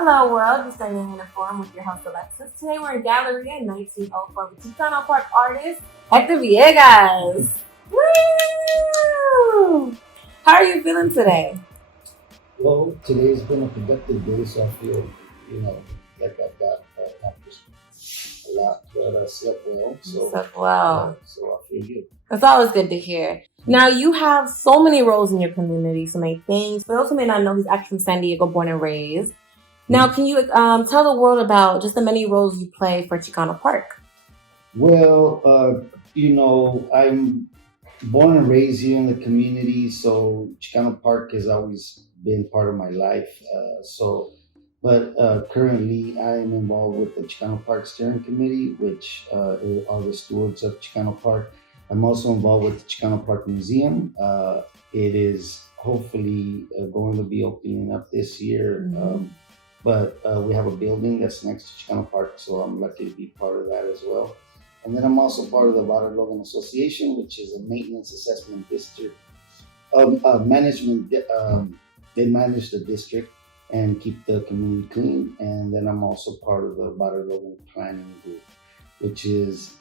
Hello world, just staying in uniform with your host Alexis. Today we're in Galleria in 1904 with Chicano Park Artist Hector Villegas. Woo! How are you feeling today? Well, today's been a productive day, so I feel, like I've got accomplished a lot, but I slept well, so I feel good. That's always good to hear. Now you have so many roles in your community, so many things. For those who may not know, he's actually from San Diego, born and raised. Now, can you tell the world about just the many roles you play for Chicano Park? Well, I'm born and raised here in the community, so Chicano Park has always been part of my life. But currently I'm involved with the Chicano Park Steering Committee, which are the stewards of Chicano Park. I'm also involved with the Chicano Park Museum. It is hopefully going to be opening up this year. But we have a building that's next to Chicano Park, so I'm lucky to be part of that as well. And then I'm also part of the Barriology Association, which is a maintenance assessment district. They manage the district and keep the community clean. And then I'm also part of the Barriology planning group, which is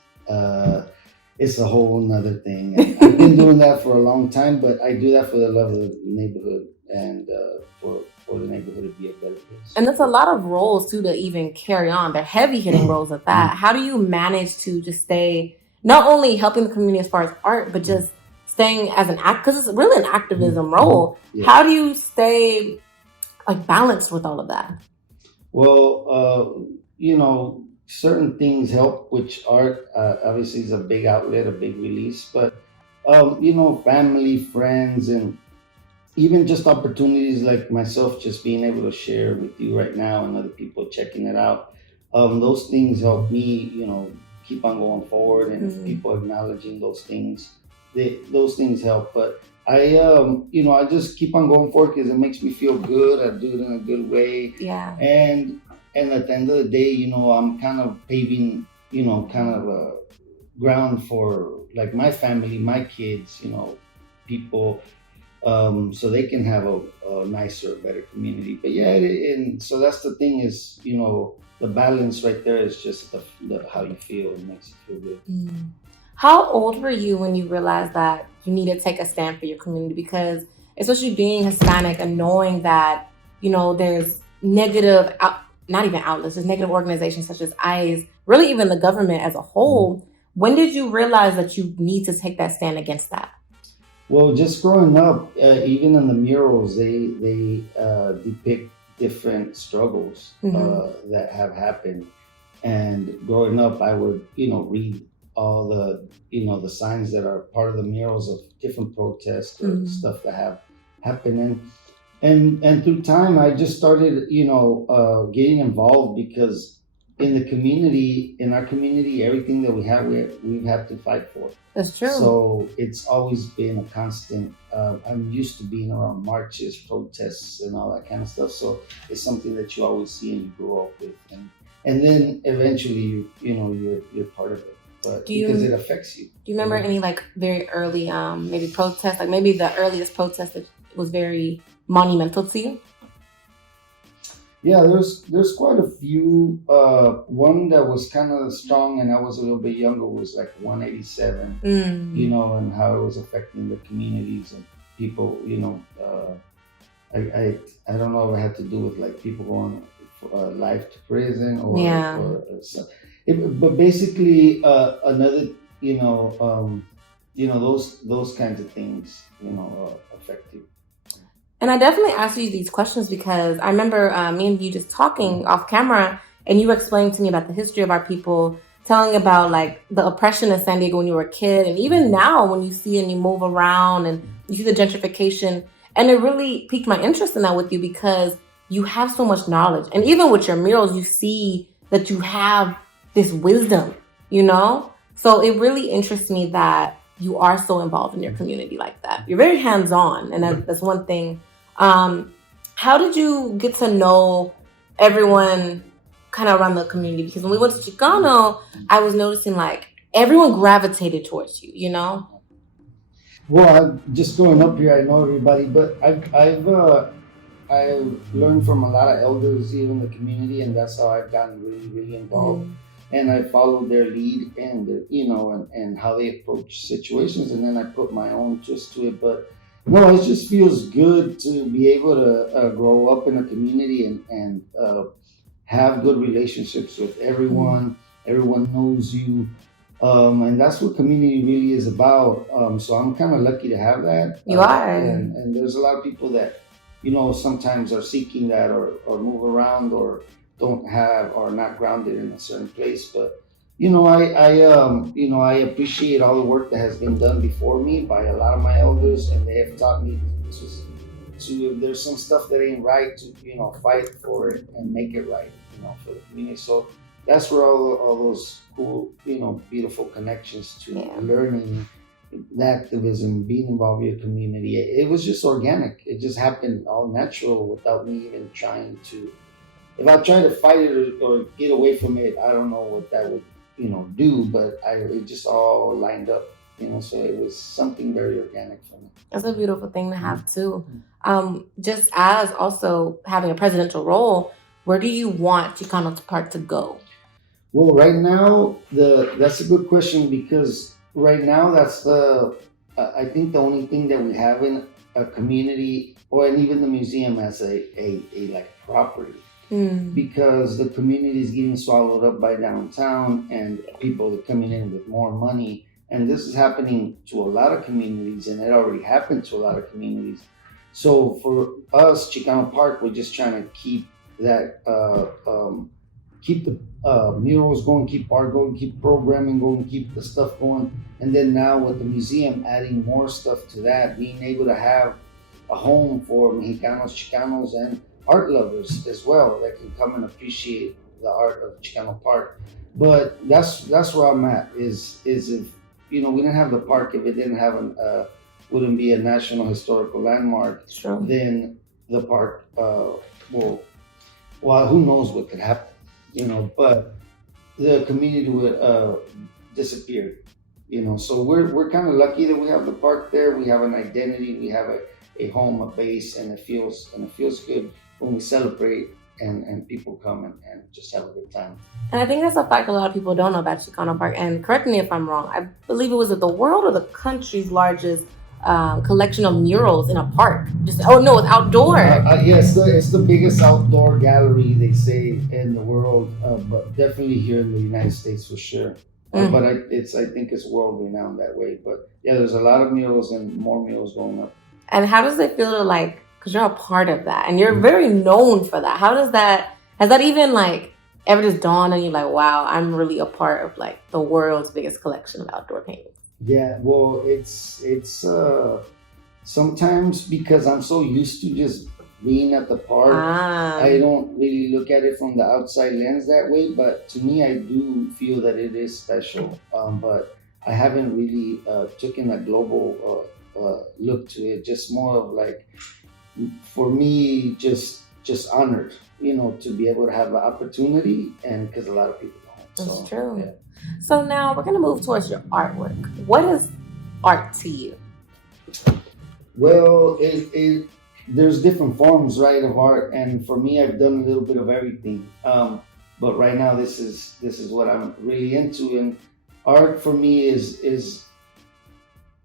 it's a whole nother thing. And I've been doing that for a long time, but I do that for the love of the neighborhood and for the neighborhood to be a better place. And that's a lot of roles too to even carry on. They're heavy hitting roles at that. How do you manage to just stay not only helping the community as far as art, but just staying as an act, because it's really an activism role. Yeah. How do you stay balanced with all of that? Well, certain things help, which art obviously is a big outlet, a big release, but family, friends, and even just opportunities like myself just being able to share with you right now and other people checking it out. Those things help me, keep on going forward, and people acknowledging those things. Those things help. But I just keep on going forward because it makes me feel good. I do it in a good way. Yeah. And at the end of the day, I'm kind of paving, kind of a ground for like my family, my kids, people, so they can have a nicer, better community. But yeah, and so that's the thing is, the balance right there is just the how you feel. It makes you feel good. How old were you when you realized that you need to take a stand for your community? Because especially being Hispanic and knowing that, there's negative, not even outlets, there's negative organizations such as ICE, really even the government as a whole. When did you realize that you need to take that stand against that? Well, just growing up, even in the murals, they depict different struggles that have happened. And growing up, I would, read all the, the signs that are part of the murals of different protests or stuff that have happened. And through time, I just started, getting involved because in our community, everything that we have, we've had to fight for. That's true. So it's always been a constant. I'm used to being around marches, protests, and all that kind of stuff. So it's something that you always see and you grow up with, and then eventually you're part of it. But because it affects you. Do you remember any very early maybe protests, maybe the earliest protest that was very monumental to you? Yeah, there's quite a few. One that was kind of strong, and I was a little bit younger, was 187. And how it was affecting the communities and people. I don't know if it had to do with people going for life to prison or so. But basically, another those kinds of things affect you. And I definitely asked you these questions because I remember me and you just talking off camera, and you were explaining to me about the history of our people, telling about the oppression in San Diego when you were a kid, and even now when you see and you move around and you see the gentrification. And it really piqued my interest in that with you because you have so much knowledge. And even with your murals, you see that you have this wisdom, So it really interests me that you are so involved in your community like that. You're very hands-on, and that's one thing. How did you get to know everyone kind of around the community? Because when we went to Chicano, I was noticing everyone gravitated towards you, Well, just growing up here, I know everybody, but I've I learned from a lot of elders here in the community, and that's how I've gotten really, really involved. Mm. And I followed their lead and and how they approach situations, and then I put my own twist to it. But no, it just feels good to be able to grow up in a community and have good relationships with everyone. Everyone knows you. And that's what community really is about. So I'm kind of lucky to have that. You are. And there's a lot of people that, sometimes are seeking that or move around or don't have or not grounded in a certain place. But, I appreciate all the work that has been done before me by a lot of my elders, and they have taught me to if there's some stuff that ain't right, to, fight for it and make it right, for the community. So that's where all those cool, beautiful connections to learning, activism, being involved in your community. It was just organic. It just happened all natural without me even trying to. If I tried to fight it or get away from it, I don't know what that would, do. But it just all lined up, So it was something very organic for me. That's a beautiful thing to have too. Just as also having a presidential role, where do you want Chicano Park to go? Well, right now, that's a good question, because right now I think the only thing that we have in a community, and even the museum, as a like property, because the community is getting swallowed up by downtown and people are coming in with more money, and this is happening to a lot of communities, and it already happened to a lot of communities. So for us, Chicano Park, we're just trying to keep that. Keep the murals going, keep art going, keep programming going, keep the stuff going. And then now with the museum, adding more stuff to that, being able to have a home for Mexicanos, Chicanos, and art lovers as well that can come and appreciate the art of Chicano Park. But that's where I'm at, is if, we didn't have the park, if it didn't have wouldn't be a national historical landmark, then the park, well, who knows what could happen. But the community would disappear. So we're kind of lucky that we have the park there. We have an identity. We have a home, a base, and it feels good when we celebrate and people come and just have a good time. And I think that's a fact a lot of people don't know about Chicano Park. And correct me if I'm wrong. I believe it was the world or the country's largest collection of murals in a park. It's outdoor. Yes, it's the biggest outdoor gallery, they say, in the world, but definitely here in the United States for sure. But I think it's world renowned that way. But yeah, there's a lot of murals and more murals going up. And how does it feel to because you're a part of that and you're very known for that? Has that even ever just dawned on you wow, I'm really a part of the world's biggest collection of outdoor paintings? Yeah, well, it's sometimes because I'm so used to just being at the park, I don't really look at it from the outside lens that way. But to me, I do feel that it is special. But I haven't really taken a global look to it. Just more of for me, just honored, to be able to have the opportunity, and because a lot of people don't. That's true. Yeah. So now we're going to move towards your artwork. What is art to you? Well, there's different forms, right, of art, and for me, I've done a little bit of everything. But right now, this is what I'm really into, and art for me is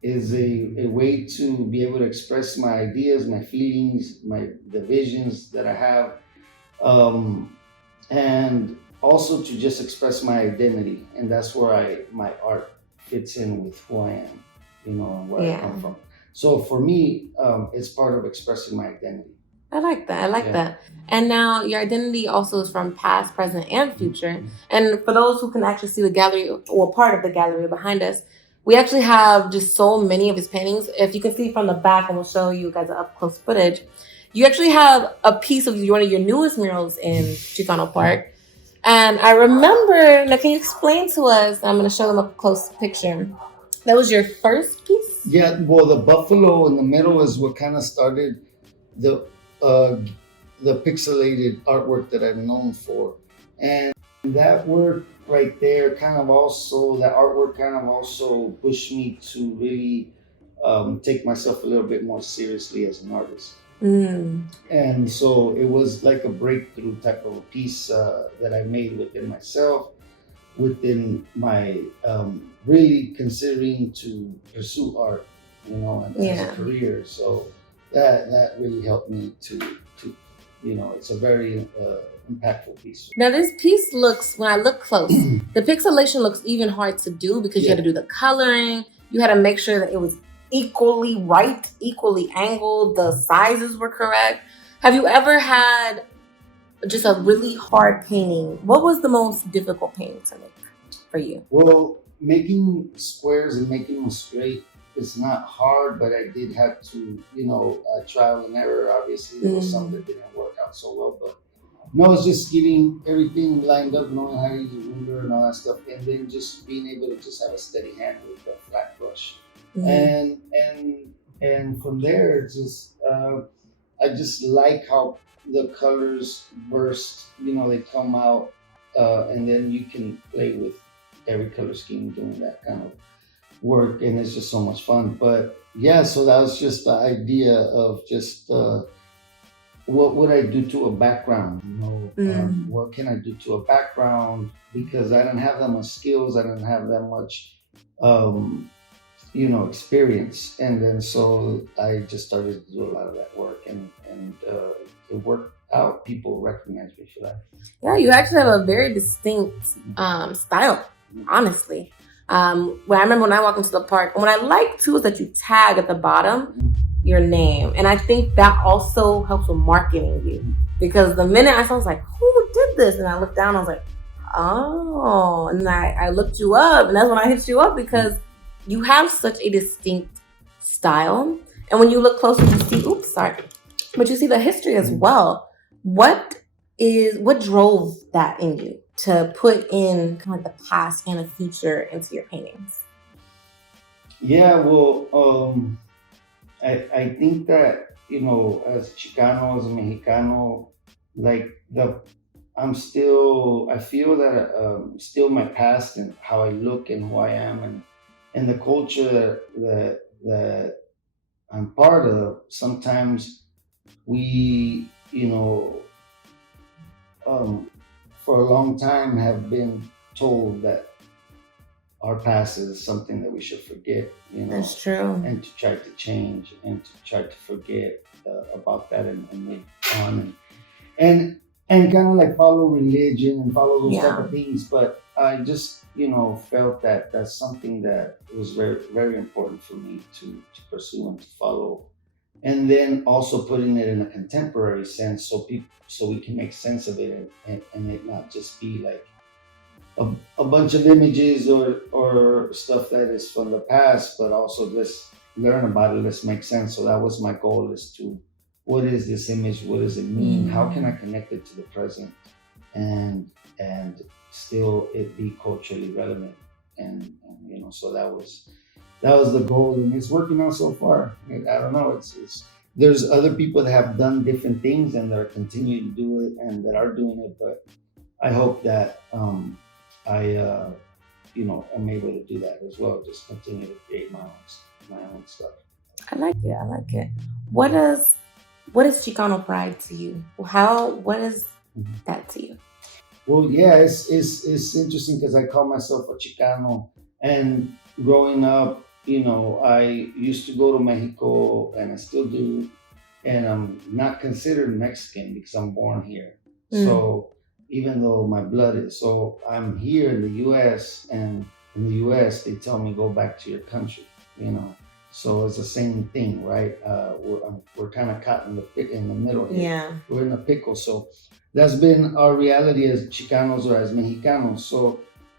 a way to be able to express my ideas, my feelings, the visions that I have, and also to just express my identity. And that's where my art fits in with who I am, and where I come from. So for me, it's part of expressing my identity. I like that. And now your identity also is from past, present, and future. And for those who can actually see the gallery, or part of the gallery behind us, we actually have just so many of his paintings. If you can see from the back, and we'll show you guys up close footage, you actually have a piece of one of your newest murals in Chicano Park. And I remember, now can you explain to us, I'm going to show them a close picture. That was your first piece? Yeah, well, the buffalo in the middle is what kind of started the pixelated artwork that I'm known for. And that work right there that artwork kind of also pushed me to really take myself a little bit more seriously as an artist. Mm. And so it was like a breakthrough type of a piece that I made within myself, within my really considering to pursue art, as a Yeah. career. So that really helped me to it's a very impactful piece. Now this piece looks, when I look close, the pixelation looks even hard to do because you had to do the coloring. You had to make sure that it was equally right, equally angled, the sizes were correct. Have you ever had just a really hard painting? What was the most difficult painting to make for you? Well, making squares and making them straight is not hard, but I did have to, trial and error. Obviously, there was some that didn't work out so well, but no, it's just getting everything lined up, knowing how to use a ruler and all that stuff, and then just being able to just have a steady hand with a flat brush, and from there, it's just I just like how the colors burst. They come out, and then you can play with every color scheme doing that kind of work, and it's just so much fun. But yeah, so that was just the idea of just what would I do to a background? What can I do to a background? Because I didn't have that much skills, I didn't have that much, experience, and then so I just started to do a lot of that work, and it worked out. People recognized me for that. Yeah, you actually have a very distinct style, honestly. When I remember when I walked into the park, and what I like too is that you tag at the bottom your name, and I think that also helps with marketing you, because the minute I saw, I was like, who did this? And I looked down, I was like, oh, and I looked you up, and that's when I hit you up, because you have such a distinct style, and when you look closer, you see, but you see the history as well. What drove that in you to put in kind of like the past and the future into your paintings? Yeah, well, I think that as Chicano, as a Mexicano, like I feel that still my past and how I look and who I am, and the culture that I'm part of. Sometimes we, for a long time have been told that our past is something that we should forget, That's true. and to try to change and to try to forget about that, and move on, and kind of like follow religion and follow those type of things. But I just felt that that's something that was very, very important for me to pursue and to follow, and then also putting it in a contemporary sense, so we can make sense of it, and it not just be like a bunch of images or stuff that is from the past, but also let's learn about it, let's make sense. So that was my goal, is to, what is this image, what does it mean, how can I connect it to the present, and still it be culturally relevant, and so that was the goal, and it's working out so far. I don't know, it's there's other people that have done different things and that are continuing to do it and that are doing it, but I hope that I am able to do that as well. Just continue to create my own stuff. I like it. What is Chicano Pride to you? What is that to you? Well, yeah, it's interesting because I call myself a Chicano, and growing up, I used to go to Mexico, and I still do, and I'm not considered Mexican because I'm born here. So even though my blood is, so I'm here in the U.S., and in the U.S. they tell me go back to your country, So it's the same thing, right? We're kind of caught in the middle here. Yeah, we're in a pickle. So that's been our reality as Chicanos or as Mexicanos.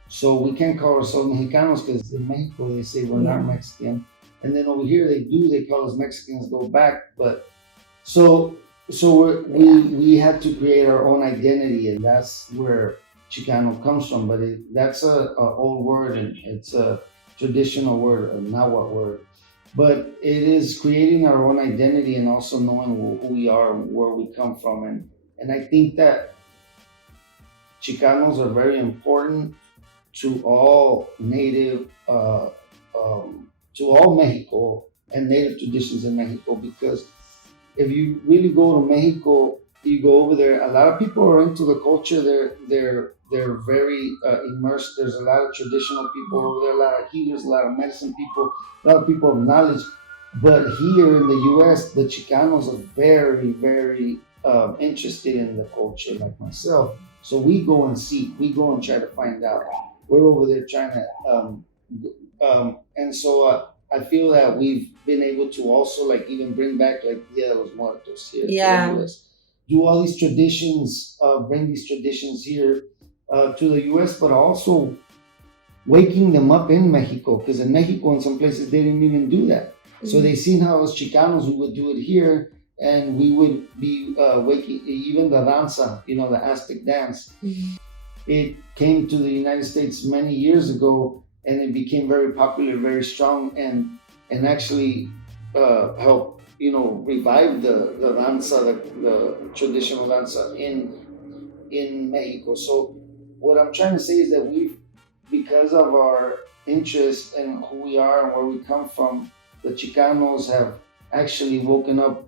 So we can't call ourselves Mexicanos because in Mexico they say we're not Mexican, and then over here they call us Mexicans. Go back, but so we had to create our own identity, and that's where Chicano comes from. But that's a old word, and it's a traditional word, a Nahuatl word. But it is creating our own identity and also knowing who we are and where we come from, and I think that Chicanos are very important to all native, to all Mexico and native traditions in Mexico, because if you really go to Mexico, you go over there. A lot of people are into the culture. They're very immersed. There's a lot of traditional people over there, a lot of healers, a lot of medicine people, a lot of people of knowledge. But here in the U.S., the Chicanos are very, very interested in the culture, like myself. So we go and seek, we go and try to find out. We're over there trying to, and so I feel that we've been able to also like even bring back like Dia de los Muertos here to the U.S. Do all these traditions, bring these traditions here to the U.S., but also waking them up in Mexico, because in Mexico, in some places, they didn't even do that. So they seen how as Chicanos we would do it here, and we would be waking even the danza, you know, the Aztec dance. It came to the United States many years ago, and it became very popular, very strong, and actually helped, you know, revive the danza, the traditional danza in Mexico. So what I'm trying to say is that we've, because of our interest in who we are and where we come from, the Chicanos have actually woken up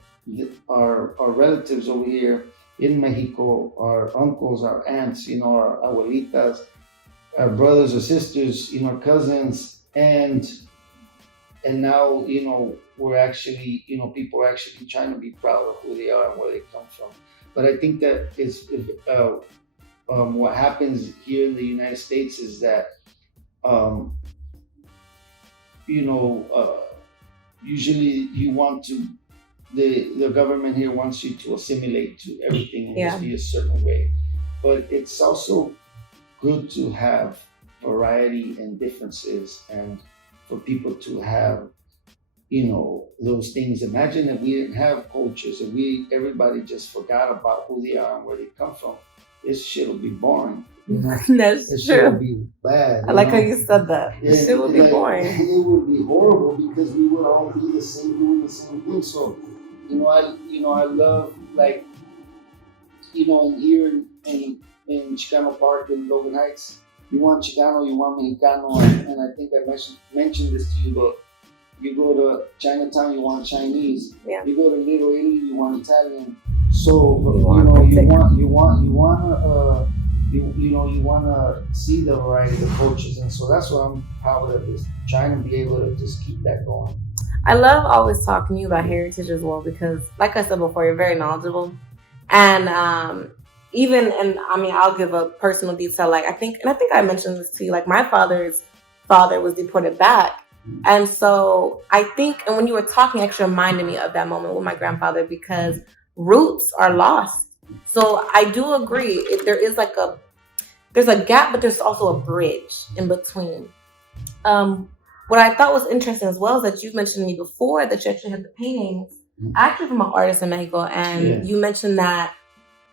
our relatives over here in Mexico, our uncles, our aunts, you know, our abuelitas, our brothers or sisters, you know, cousins, and now, you know, we're actually, you know, people are actually trying to be proud of who they are and where they come from. But I think that is what happens here in the United States is that, you know, usually you want to, the government here wants you to assimilate to everything and just be a certain way. But it's also good to have variety and differences, and for people to have, you know, those things. Imagine if we didn't have cultures, if everybody just forgot about who they are and where they come from. This shit will be boring. You know? That's this true. Shit will be bad. I like how you said that. This shit will be boring. It would be horrible because we would all be the same, doing the same thing. So, I love, like, you know, here in Chicano Park in Logan Heights, you want Chicano, you want Mexicano, and I think I mentioned this to you, but you go to Chinatown, you want Chinese. Yeah. You go to Little Italy, you want Italian. So you want to see the variety of cultures, and so that's what I'm proud of, is trying to be able to just keep that going. I love always talking to you about heritage as well, because, like I said before, you're very knowledgeable, and I'll give a personal detail. Like I think I mentioned this to you. Like my father's father was deported back, and so I think, and when you were talking, actually reminded me of that moment with my grandfather, because roots are lost. So I do agree. If there is there's a gap, but there's also a bridge in between. What I thought was interesting as well is that you've mentioned to me before that you actually had the paintings actually from an artist in Mexico, and you mentioned that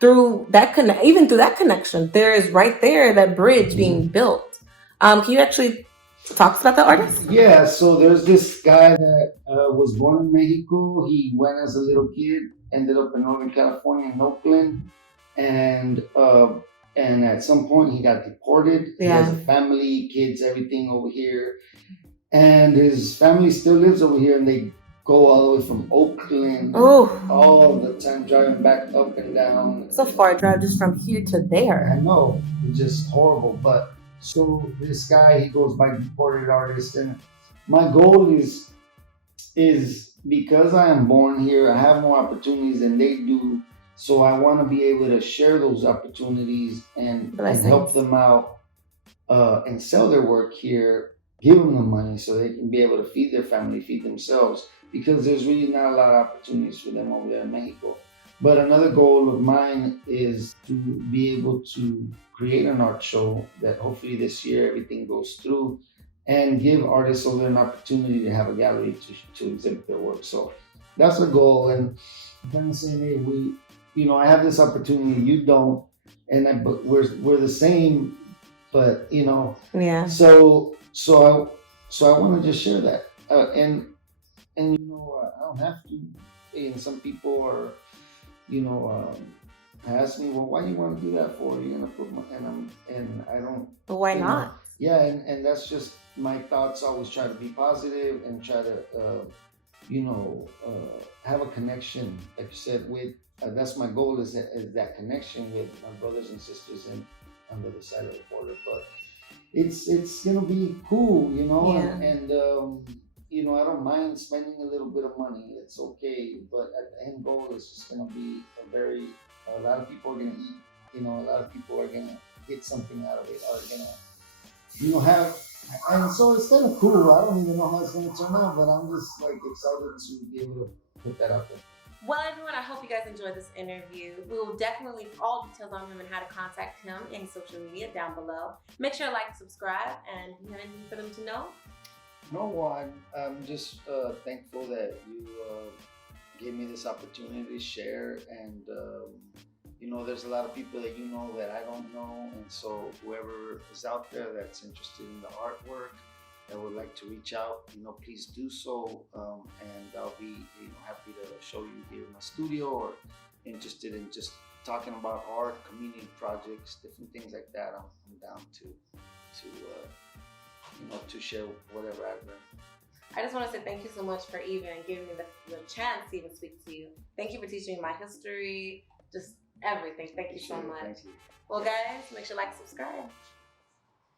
through that connection, there is right there that bridge being built. Can you actually talk about that artist? Yeah. So there's this guy that was born in Mexico. He went as a little kid, ended up in Northern California in Oakland, and at some point he got deported. He has a family, kids, everything over here, and his family still lives over here, and they go all the way from Oakland all the time, driving back up and down. It's a far drive just from here to there. I know, it's just horrible. But so this guy, he goes by deported artist, and my goal is because I am born here, I have more opportunities than they do. So I want to be able to share those opportunities and help them out and sell their work here, give them the money so they can be able to feed their family, feed themselves, because there's really not a lot of opportunities for them over there in Mexico. But another goal of mine is to be able to create an art show that hopefully this year everything goes through, and give artists over there an opportunity to have a gallery to exhibit their work. So that's the goal. And I'm kind of saying, hey, I have this opportunity, you don't, but we're the same, but So I want to just share that, and I don't have to. And some people are, ask me, well, why do you want to do that for? You're gonna put and I don't. But why not? Yeah, and that's just my thoughts. Always try to be positive and try to have a connection, like you said, with that's my goal is that connection with my brothers and sisters on the other side of the border. But it's gonna be cool, Yeah. I don't mind spending a little bit of money. It's okay, but at the end goal, it's just gonna be a lot of people are gonna eat. A lot of people are gonna get something out of it. Are gonna, have, and so it's kind of cool. I don't even know how it's gonna turn out, but I'm just like excited to be able to put that out there. Well, everyone, I hope you guys enjoyed this interview. We will definitely leave all details on him and how to contact him and social media down below. Make sure to like, subscribe, and you have anything for them to know? No, I'm just thankful that you gave me this opportunity to share. And, there's a lot of people that that I don't know. And so whoever is out there that's interested in the artwork, that would like to reach out, please do so. And I'll be happy to show you here in my studio, or interested in just talking about art, community projects, different things like that. I'm down to share whatever I've learned. I just want to say thank you so much for even giving me the chance to even speak to you. Thank you for teaching me my history, just everything. Thank you so much. Thank you. Well, guys, make sure to like, subscribe.